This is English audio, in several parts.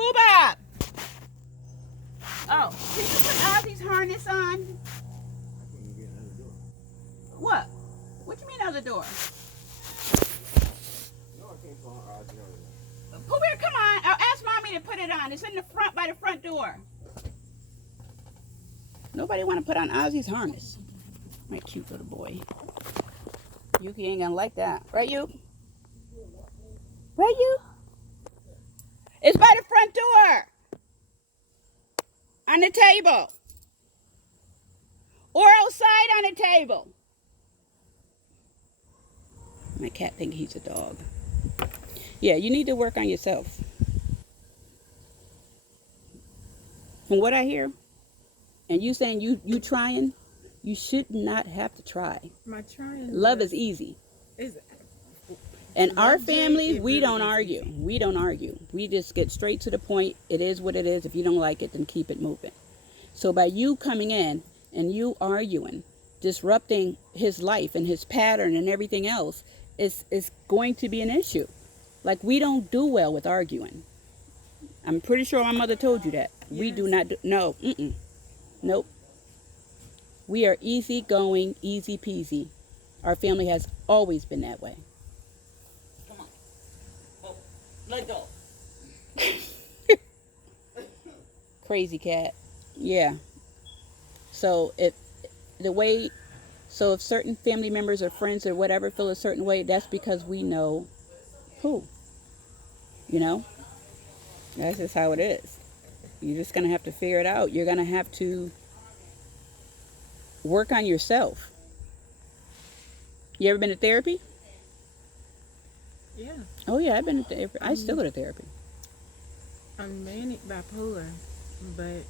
Pooh Bob! Oh, can you put Ozzy's harness on? What? What you mean out the door? Pooh Bear, come on. I'll ask Mommy to put it on. It's in the front by the front door. Nobody want to put on Ozzy's harness. My cute little boy. Yuki ain't gonna like that. Right, you? Right, you? It's by the front door. On the table. Or outside on the table. My cat thinks he's a dog. Yeah, you need to work on yourself. From what I hear, and you saying you trying, you should not have to try. My trying. Love is easy. Is it? And our family, we really don't is argue. easy. We don't argue. We just get straight to the point. It is what it is. If you don't like it, then keep it moving. So by you coming in and you arguing, disrupting his life and his pattern and everything else, is going to be an issue. Like, we don't do well with arguing. I'm pretty sure my mother told you that. Yes. We do not do, no, nope. We are easy going, easy peasy. Our family has always been that way. Come on. Oh, let go. Crazy cat. Yeah. So if certain family members or friends or whatever feel a certain way, that's because we know who. You know? That's just how it is. You're just going to have to figure it out. You're going to have to work on yourself. You ever been to therapy? Yeah. Oh, yeah, I've been to therapy. I still go to therapy. I'm manic bipolar, but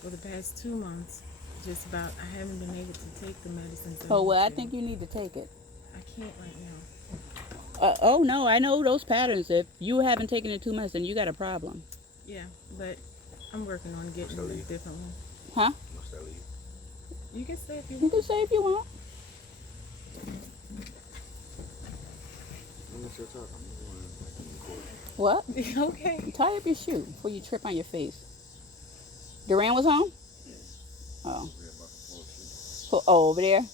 for the past 2 months, just about, I haven't been able to take the medicines. Oh, well, I think you need to take it. I can't right now. Oh, no, I know those patterns. If you haven't taken it 2 months, then you got a problem. Yeah, but I'm working on getting a different one. Huh? You can stay if you You want. can say if you want. What? Okay. Tie up your shoe before you trip on your face. Duran was home? Oh. Oh, over there?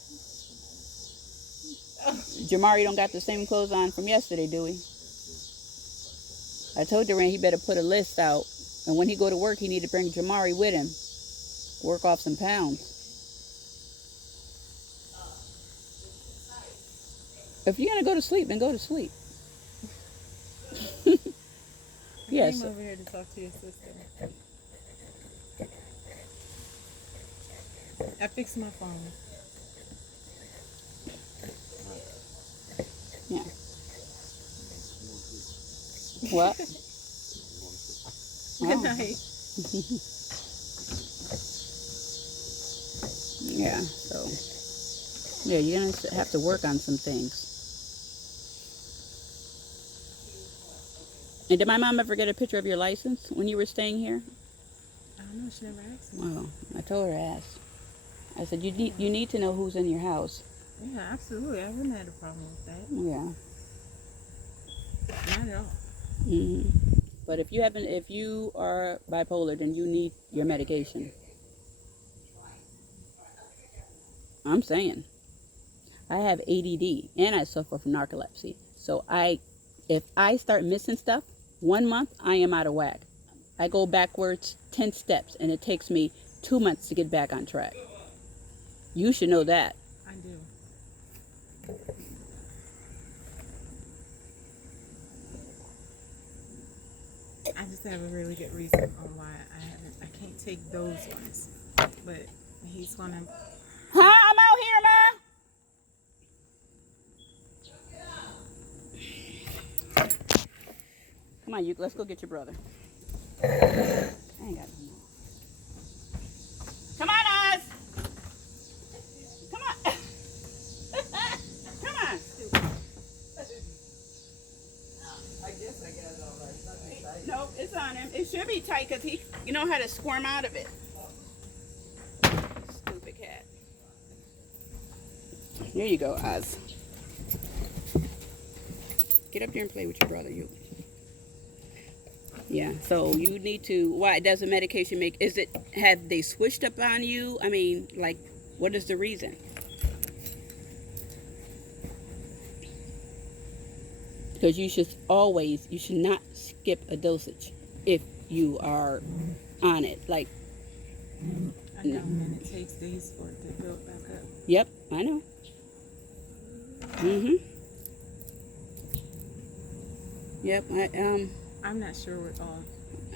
Jamari don't got the same clothes on from yesterday, do he? I told Duran he better put a list out. And when he go to work, he need to bring Jamari with him. Work off some pounds. If you're going to go to sleep, then go to sleep. Yes. I came over here to talk to your sister. I fixed my phone. Yeah. What? Good night. Yeah, so. Yeah, you're going to have to work on some things. And did my mom ever get a picture of your license when you were staying here? I don't know. She never asked me. Well, I told her to ask. I said, you need to know who's in your house. Yeah, absolutely. I wouldn't have had a problem with that. Yeah. Not at all. Mm-hmm. But if you are bipolar, then you need your medication. I'm saying. I have ADD and I suffer from narcolepsy. So if I start missing stuff, 1 month, I am out of whack. I go backwards 10 steps and it takes me 2 months to get back on track. You should know that. I do. I just have a really good reason on why I can't take those ones. But he's gonna. Huh? I'm out here, Ma. Come on, let's go get your brother. I ain't got no more. Come on, Oz. Come on. Come on. I guess I got it all right. It's not too tight. Nope, it's on him. It should be tight because you know how to squirm out of it. Stupid cat. Here you go, Oz. Get up there and play with your brother, you. Yeah. So you need to. Why does the medication make? Is it have they switched up on you? I mean, like, what is the reason? Because you should not skip a dosage if you are on it. Like, I know, and it takes days for it to build back up. yep, I know. Mhm. Yep. I'm not sure what all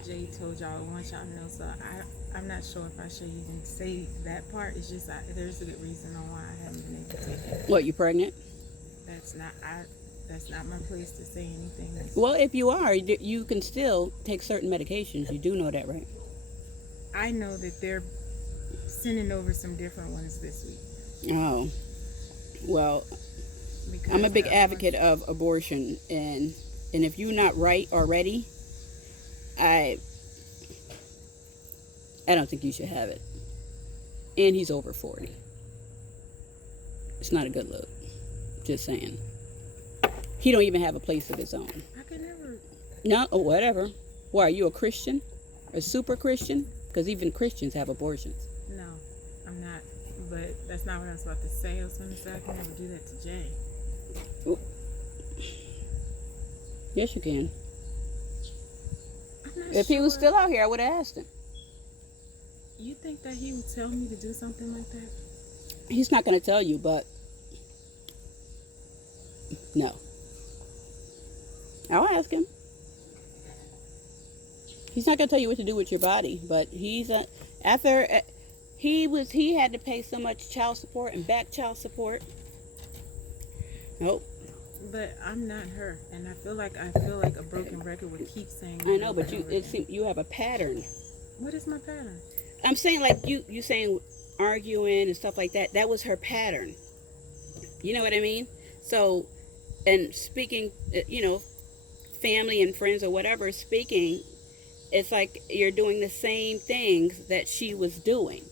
Jay told y'all. I want y'all to know, so I'm not sure if I should even say that part. It's just there's a good reason on why I haven't been able to take it. What, you pregnant? That's not my place to say anything. Well, if you are, you can still take certain medications. You do know that, right? I know that they're sending over some different ones this week. Oh. Well, Because I'm a big the other advocate of abortion, and if you're not right already, I don't think you should have it. And he's over 40. It's not a good look. Just saying. He don't even have a place of his own. I could never. No, or whatever. Why, are you a Christian? A super Christian? Because even Christians have abortions. No, I'm not. But that's not what I was about to say. I was going to say I can never do that to Jay. Ooh. Yes, you can. I'm not If he was sure. still out here, I would have asked him. You think that he would tell me to do something like that? He's not going to tell you, but no. I'll ask him. He's not going to tell you what to do with your body, but he had to pay so much child support and back child support. Nope. But I'm not her, and I feel like a broken record would keep saying. I know, over but and over it again. seems you have a pattern. What is my pattern? I'm saying, like, you saying arguing and stuff like that. That was her pattern. You know what I mean? So, and speaking, family and friends or whatever, speaking, it's like you're doing the same things that she was doing.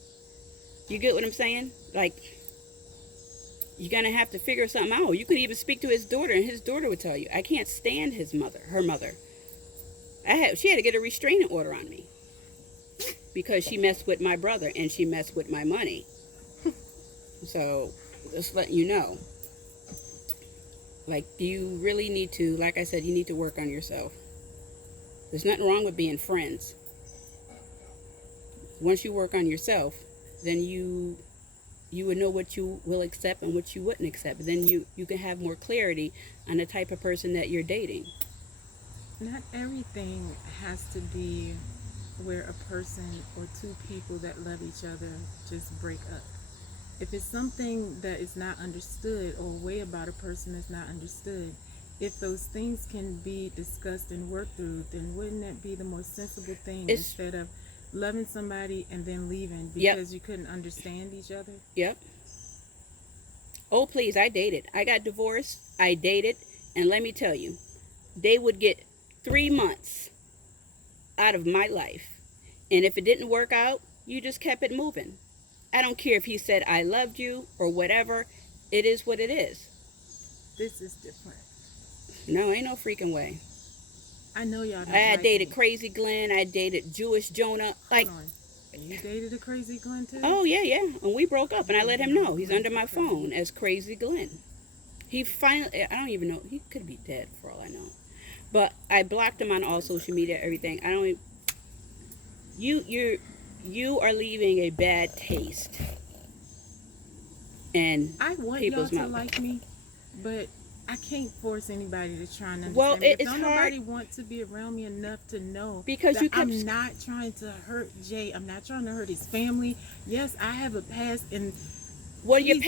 You get what I'm saying? Like, you're going to have to figure something out. You could even speak to his daughter, and his daughter would tell you, I can't stand her mother. She had to get a restraining order on me because she messed with my brother and she messed with my money. So, just letting you know. Like, you really need to, like I said, you need to work on yourself. There's nothing wrong with being friends. Once you work on yourself, then you would know what you will accept and what you wouldn't accept. Then you can have more clarity on the type of person that you're dating. Not everything has to be where a person or two people that love each other just break up. If it's something that is not understood, or a way about a person that's not understood, if those things can be discussed and worked through, then wouldn't that be the more sensible thing instead of loving somebody and then leaving because you couldn't understand each other? Yep. Oh, please, I dated. I got divorced. I dated. And let me tell you, they would get 3 months out of my life. And if it didn't work out, you just kept it moving. I don't care if he said I loved you or whatever. It is what it is. This is different. No, ain't no freaking way. I know y'all don't I like dated me. Crazy Glenn. I dated Jewish Jonah. Like, Hold on. You dated a Crazy Glenn too? oh, yeah. And we broke up, and I let him know. He's under my phone as Crazy Glenn. He finally, I don't even know. He could be dead for all I know. But I blocked him on all social media, everything. I don't even, you are leaving a bad taste in I want y'all people's to mouth. like me, but I can't force anybody to try and understand Well, me. If it's don't hard. nobody want to be around me enough to know Because that you kept- I'm not trying to hurt Jay. I'm not trying to hurt his family. Yes, I have a past, and Well, your he's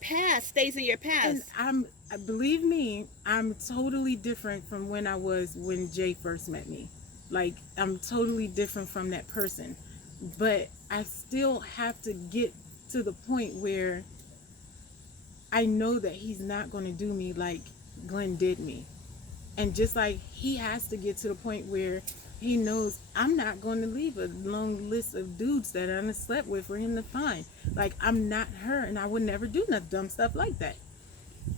past stays in your past. and believe me, I'm totally different from when I was when Jay first met me. Like, I'm totally different from that person. But I still have to get to the point where I know that he's not going to do me like Glenn did me. And just like he has to get to the point where he knows I'm not going to leave a long list of dudes that I done slept with for him to find. Like, I'm not her, and I would never do no dumb stuff like that.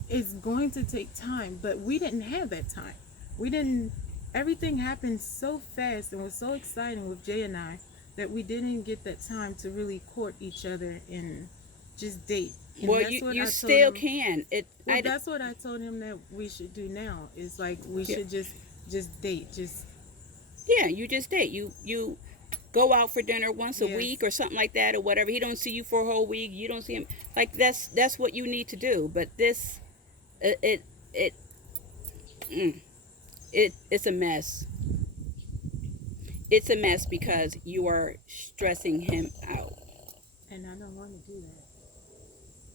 It's going to take time, but we didn't have that time. We didn't everything happened so fast and was so exciting with Jay and I that we didn't get that time to really court each other and just date. And Well, that's you what you I told still him. can. Well, that's what I told him that we should do now. Is like we Yeah. should just date. Just Yeah, you just date. You go out for dinner once a Yes. week or something like that or whatever. He don't see you for a whole week. You don't see him. Like that's what you need to do. But this, it it it's a mess. It's a mess because you are stressing him out. and I don't want to do that.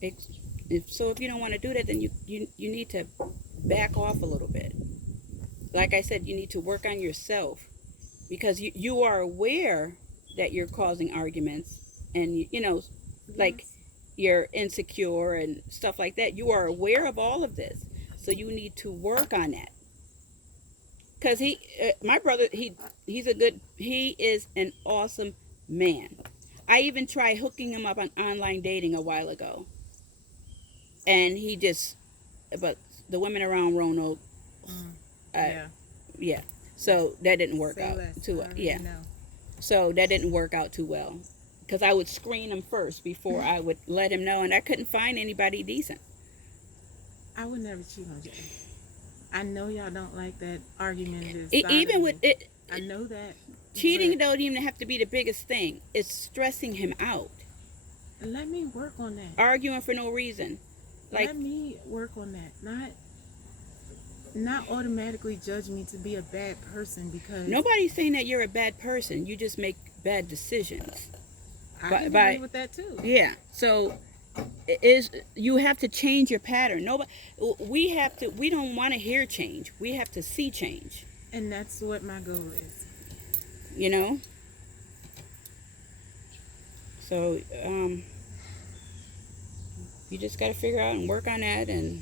If you don't want to do that, then you need to back off a little bit. Like I said, you need to work on yourself because you are aware that you're causing arguments and like Yes. you're insecure and stuff like that. You are aware of all of this, so you need to work on that. Because my brother, he is an awesome man. I even tried hooking him up on online dating a while ago, and but the women around Roanoke, Yeah. yeah. So that didn't work Say out less. too I well. already Yeah. know. So that didn't work out too well, because I would screen him first before I would let him know, and I couldn't find anybody decent. I would never cheat on Jay. I know y'all don't like that argumentative side Even of with me. it, I know that. cheating but don't even have to be the biggest thing. It's stressing him out, let me work on that. arguing for no reason. Like, Let me work on that. Not automatically judge me to be a bad person because nobody's saying that you're a bad person. You just make bad decisions. I by- can by- agree with that too. Yeah. So you have to change your pattern. We don't want to hear change. We have to see change. And that's what my goal is. You know? So you just got to figure out and work on that, and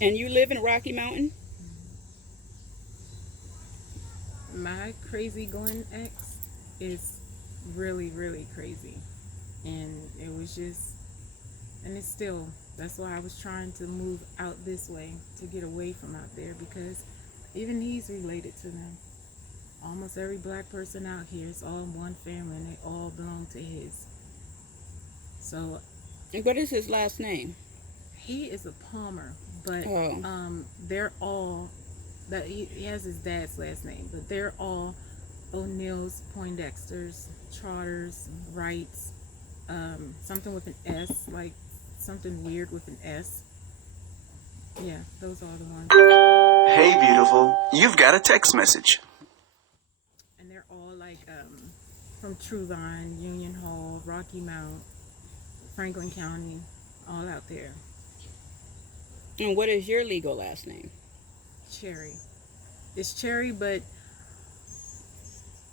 and you live in Rocky Mountain. My crazy going ex is really, really crazy. And it was just, and it's still, that's why I was trying to move out this way to get away from out there because even he's related to them. Almost every black person out here is all one family and they all belong to his. So And what is his last name? he is a Palmer, but Oh. they're all that he has his dad's last name, but they're all O'Neills, Poindexters, Trotters, Wrights, something with an S, like something weird with an S. Yeah, those are the ones. Hey, beautiful. You've got a text message. And they're all like from Truvine, Union Hall, Rocky Mount, Franklin County, all out there. And what is your legal last name? Cherry. It's Cherry, but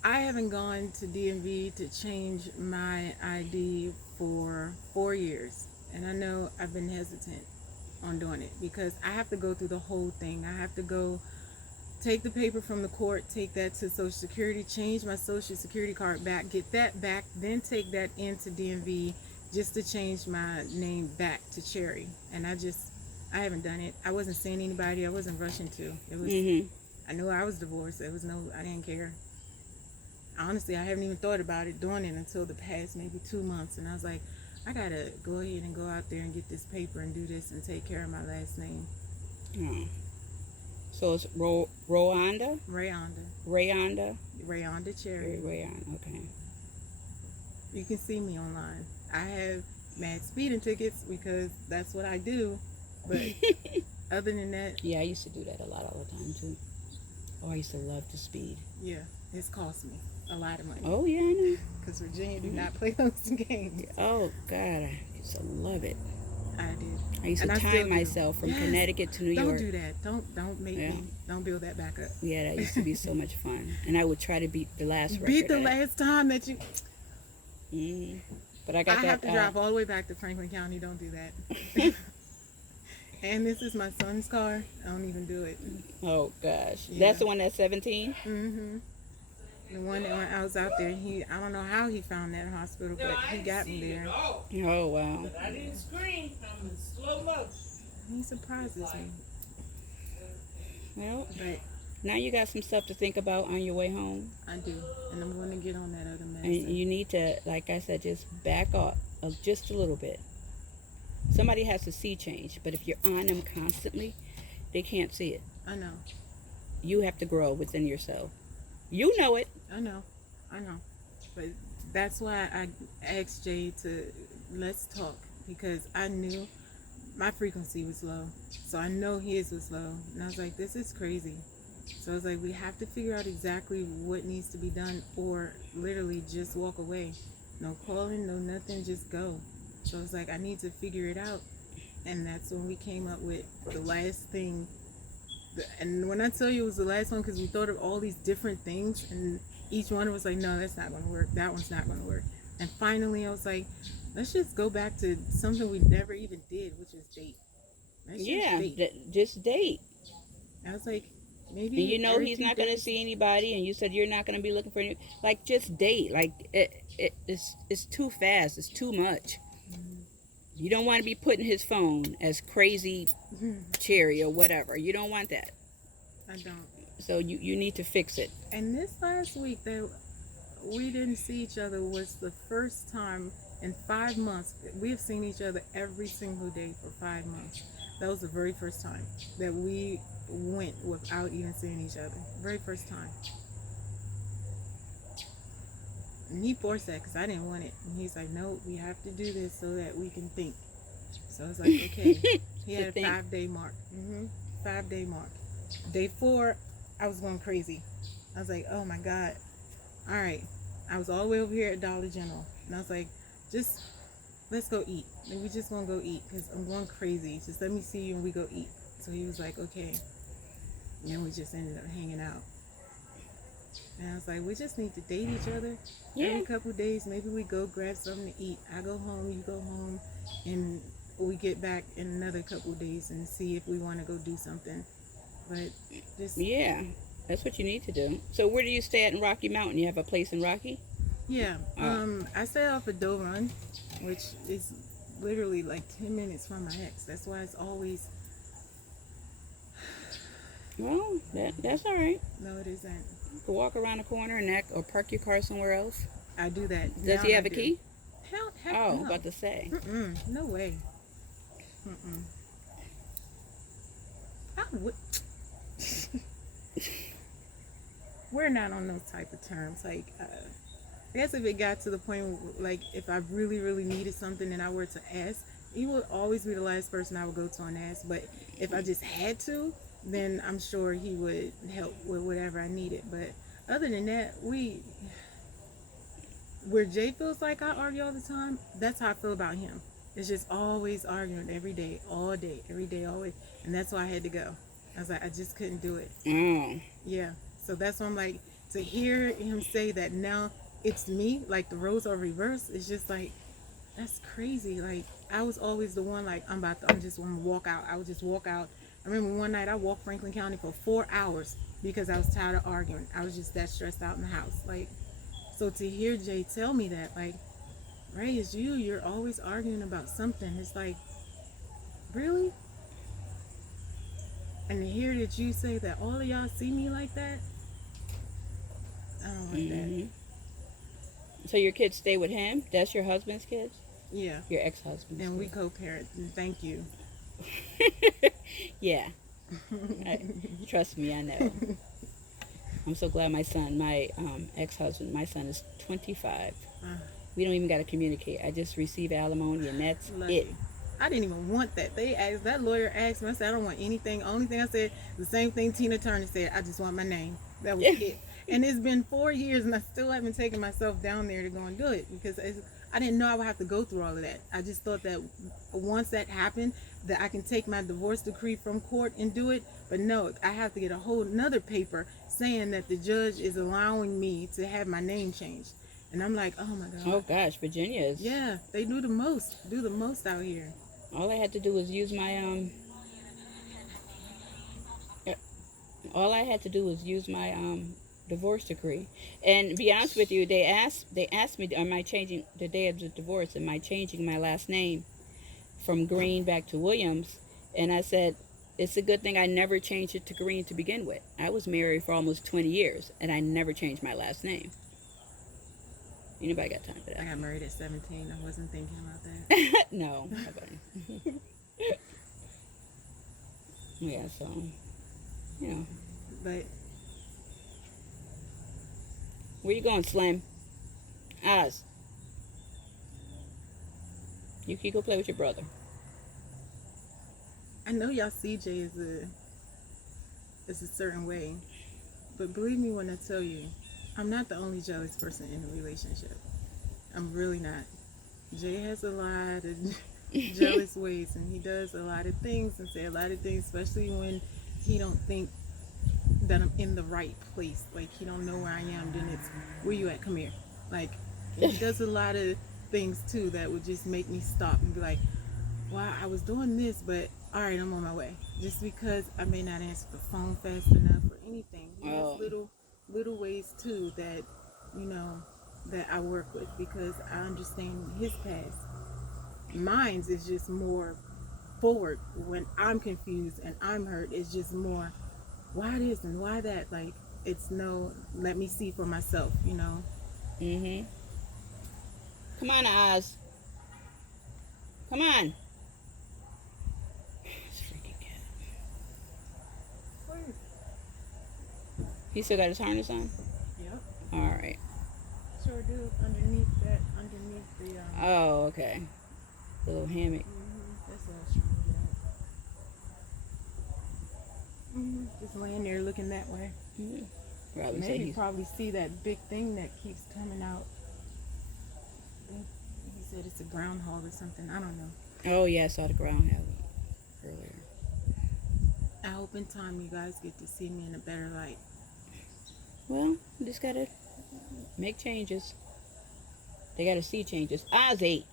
I haven't gone to DMV to change my ID for 4 years. And I know I've been hesitant on doing it because I have to go through the whole thing. I have to go take the paper from the court, take that to Social Security, change my Social Security card back, get that back, then take that into DMV just to change my name back to Cherry. And I haven't done it. I wasn't seeing anybody. I wasn't rushing to. It was. Mm-hmm. I knew I was divorced. I didn't care. Honestly, I haven't even thought about it doing it until the past maybe 2 months. And I was like, I gotta go ahead and go out there and get this paper and do this and take care of my last name. Oh. So it's Rwanda? Rayonda Cherry. Rayonda, okay. You can see me online. I have mad speeding tickets because that's what I do. But other than that, Yeah, I used to do that a lot all the time too. Oh, I used to love to speed. yeah, it's cost me a lot of money. Oh, yeah, I know. Because Virginia do not play those games. Oh, God, I used to love it. I did. I used And to I still time do. myself from Yes. Connecticut to New Don't York. do that. Don't make Yeah. me. Don't build that back up. Yeah, that used to be so much fun. And I would try to beat the last record. Beat the last time that you. Mm-hmm. But I I got have that. to drive all the way back to Franklin County. Don't do that. And this is my son's car. I don't even do it. Oh, gosh. Yeah. That's the one that's 17? Mm-hmm. The one that when I was out there, I don't know how he found that hospital, but he got me there. Oh, wow. I didn't scream. I'm in slow motion. He surprises me. Well, But now you got some stuff to think about on your way home. I do. And I'm going to get on that other And medicine. you need to, like I said, just back up just a little bit. Somebody has to see change, but if you're on them constantly, they can't see it. I know. You have to grow within yourself. You know it. I know. But that's why I asked Jay to let's talk, because I knew my frequency was low. So I know his was low. And I was like, this is crazy. So I was like, we have to figure out exactly what needs to be done, or literally just walk away. No calling, no nothing, just go. So I was like, I need to figure it out. And that's when we came up with the last thing. And when I tell you it was the last one, because we thought of all these different things, and each one was like, no, that's not going to work. That one's not going to work. And finally, I was like, let's just go back to something we never even did, which is date. Let's just Yeah, date. just date. I was like, maybe. And you know every he's few not going to days- see anybody, and you said you're not going to be looking for any. Like, just date. Like, it's too fast. It's too much. You don't want to be putting his phone as crazy cherry or whatever. You don't want that. I don't. So you need to fix it. And this last week that we didn't see each other was the first time in 5 months. We have seen each other every single day for 5 months. That was the very first time that we went without even seeing each other. Very first time. And he forced that because I didn't want it. And he's like, no, we have to do this so that we can think. So I was like, okay. He had a think. 5-day mark. 5-day mark. Day 4, I was going crazy. I was like, oh my God. All right. I was all the way over here at Dollar General. And I was like, just, let's go eat. Like, we just going to go eat because I'm going crazy. Just let me see you and we go eat. So he was like, okay. And then we just ended up hanging out. And I was like, we just need to date each other. Yeah. Every couple of days, maybe we go grab something to eat. I go home, you go home, and we get back in another couple of days and see if we want to go do something. But just Yeah, that's what you need to do. So where do you stay at in Rocky Mountain? You have a place in Rocky? yeah. Oh. I stay off of Doe Run, which is literally like 10 minutes from my ex. That's why it's always Well, that's all right. no, it isn't. You can walk around the corner and or park your car somewhere else. I do that. Does Now he I have a do. key? Hell, heck Oh, no. about to say. No way. I would. We're not on those type of terms. Like, I guess if it got to the point where, like, if I really, really needed something and I were to ask, he would always be the last person I would go to and ask. But if I just had to, then I'm sure he would help with whatever I needed. But other than that, where Jay feels like I argue all the time, that's how I feel about him. It's just always arguing every day, all day, every day, always. And that's why I had to go. I was like, I just couldn't do it. Oh. Yeah. So that's why I'm like, to hear him say that now it's me, like the roles are reversed, it's just like, that's crazy. Like, I was always the one, like, I'm just going to walk out. I would just walk out. I remember one night I walked Franklin County for 4 hours because I was tired of arguing. I was just that stressed out in the house. Like, so to hear Jay tell me that, like, Ray, it's you're always arguing about something. It's like, really? And to hear that you say that all of y'all see me like that, I don't like that. So your kids stay with him? That's your husband's kids? Yeah. Your ex-husband's And we kids. co-parent. And thank you. Yeah. Trust me, I know. I'm so glad my ex-husband, my son is 25. We don't even got to communicate. I just receive alimony and that's Lucky. it. I didn't even want that. That lawyer asked me, I said, I don't want anything. Only thing I said, the same thing Tina Turner said, I just want my name. That was it. And it's been 4 years and I still haven't taken myself down there to go and do it because I didn't know I would have to go through all of that. I just thought that once that happened, that I can take my divorce decree from court and do it. But no, I have to get a whole nother paper saying that the judge is allowing me to have my name changed. And I'm like, oh my God. Oh gosh, Virginia is. Yeah, they do the most out here. All I had to do was use my divorce decree. And to be honest with you, they asked me, am I changing the day of the divorce? Am I changing my last name from Green back to Williams? And I said, it's a good thing I never changed it to Green to begin with. I was married for almost 20 years, and I never changed my last name. Anybody got time for I that? got married at 17. I wasn't thinking about that. No. Nobody. Yeah, so, you know. But Where you going, Slim? Oz. You can go play with your brother. I know y'all CJ is a certain way, but believe me when I tell you, I'm not the only jealous person in a relationship. I'm really not. Jay has a lot of jealous ways, and he does a lot of things and say a lot of things, especially when he don't think that I'm in the right place. Like he don't know where I am. Then it's, where you at? Come here. Like he does a lot of things too that would just make me stop and be like, wow, I was doing this, but all right, I'm on my way. Just because I may not answer the phone fast enough or anything. Oh. There's little ways too that, you know, that I work with, because I understand his past. Mine's is just more forward. When I'm confused and I'm hurt, it's just more, why this and why that? Like, it's no, let me see for myself, you know. Mm-hmm. Come on, Oz. Come on. This freaking cat. He still got his harness on? Yep, All right. sure do. Underneath the Oh, okay. The little hammock. that's what I was trying to get at. Just laying there looking that way. Mm-hmm. Probably say Maybe he's... probably see that big thing that keeps coming out. He said it's a groundhog or something. I don't know. Oh, yeah, I saw the groundhog earlier. I hope in time you guys get to see me in a better light. Well, we just gotta make changes. They gotta see changes. Oz 8.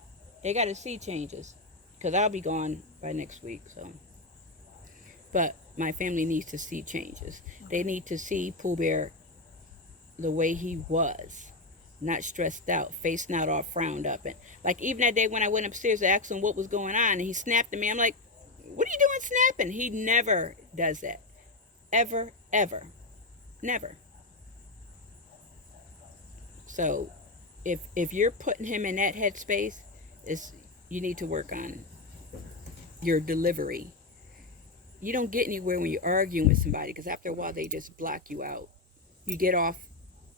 They gotta see changes. Because I'll be gone by next week, so. But my family needs to see changes. They need to see Pooh Bear the way he was. Not stressed out, face not all frowned up. And like even that day when I went upstairs to ask him what was going on, and he snapped at me, I'm like, what are you doing snapping? He never does that. Ever, ever. Never. So if you're putting him in that headspace, you need to work on your delivery. You don't get anywhere when you're arguing with somebody, because after a while they just block you out. You get off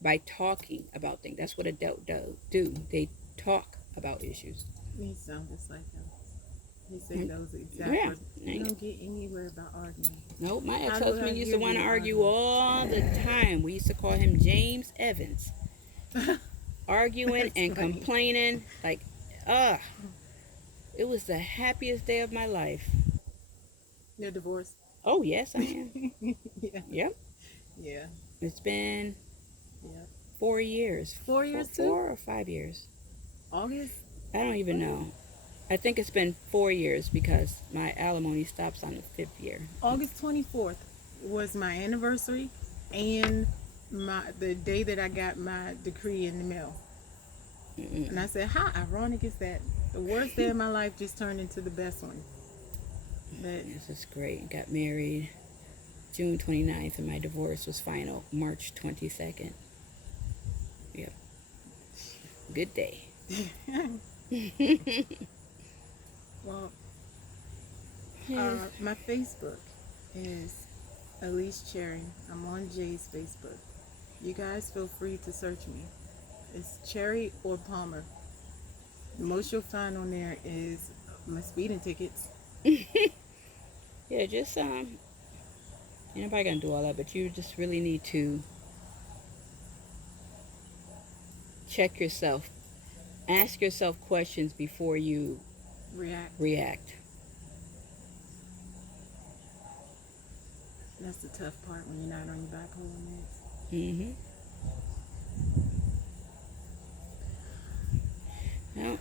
by talking about things. That's what adults do. They talk about issues. He sounds just like him. He said those exact Yeah. words. You don't get anywhere about arguing. Nope, my How do I ex-husband used to hear want to you argue all the time. We used to call him James Evans. Arguing That's and funny. complaining. Like, it was the happiest day of my life. You're divorced? Oh, yes, I am. Yeah. Yep. Yeah. It's been Yeah. 4 years. 4 years too? 4 or 5 years. August? I don't even know. I think it's been 4 years because my alimony stops on the 5th year. August 24th was my anniversary and the day that I got my decree in the mail. Mm-mm. And I said, how ironic is that? The worst day of my life just turned into the best one. But This is great. Got married June 29th and my divorce was final March 22nd. Yep. Good day. well, my Facebook is Elise Cherry. I'm on Jay's Facebook. You guys feel free to search me. It's Cherry or Palmer. The most you'll find on there is my speeding tickets. Yeah, just ain't nobody gonna do all that, but you just really need to check yourself. Ask yourself questions before you react. That's the tough part when you're not on your bipolar meds. Mm-hmm. Well,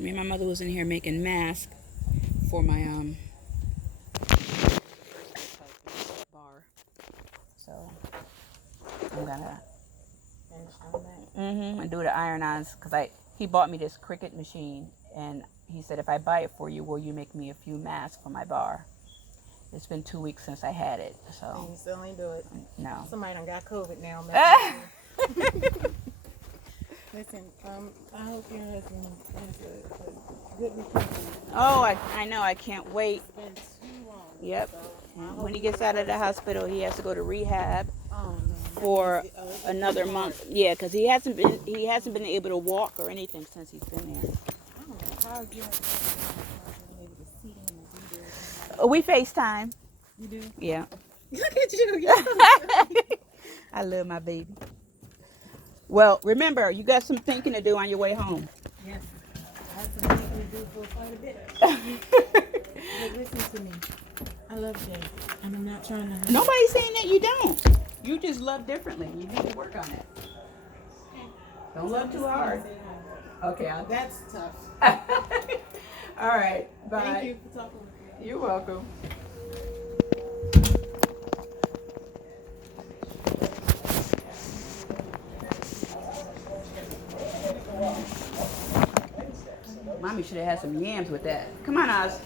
me and my mother was in here making masks for my bar. So I'm gonna Finish on that. and do the iron-ons because he bought me this Cricut machine And he said, if I buy it for you, will you make me a few masks for my bar? It's been 2 weeks since I had it, And so you still ain't do it. no. Somebody done got COVID now, man. Listen, I hope your husband has a good recovery. Oh, I know. I can't wait. It's been too long. Yep. So I And hope when he gets out of the hospital, he has to go to rehab Oh, man. for It's another hard. month. Yeah, because he hasn't been able to walk or anything since he's been there. I don't know how you have been able to see him and be there. We FaceTime. You do? Yeah. Look at you. I love my baby. Well, remember, you got some thinking to do on your way home. Yes. I have some thinking to do for quite a bit. But listen to me. I love Jay. And I'm not trying to... Nobody's saying that you don't. You just love differently. You need to work on it. Don't love too hard. Okay, That's tough. All right. Bye. Thank you for talking with me. You're welcome. Mommy should have had some yams with that. Come on, Oz.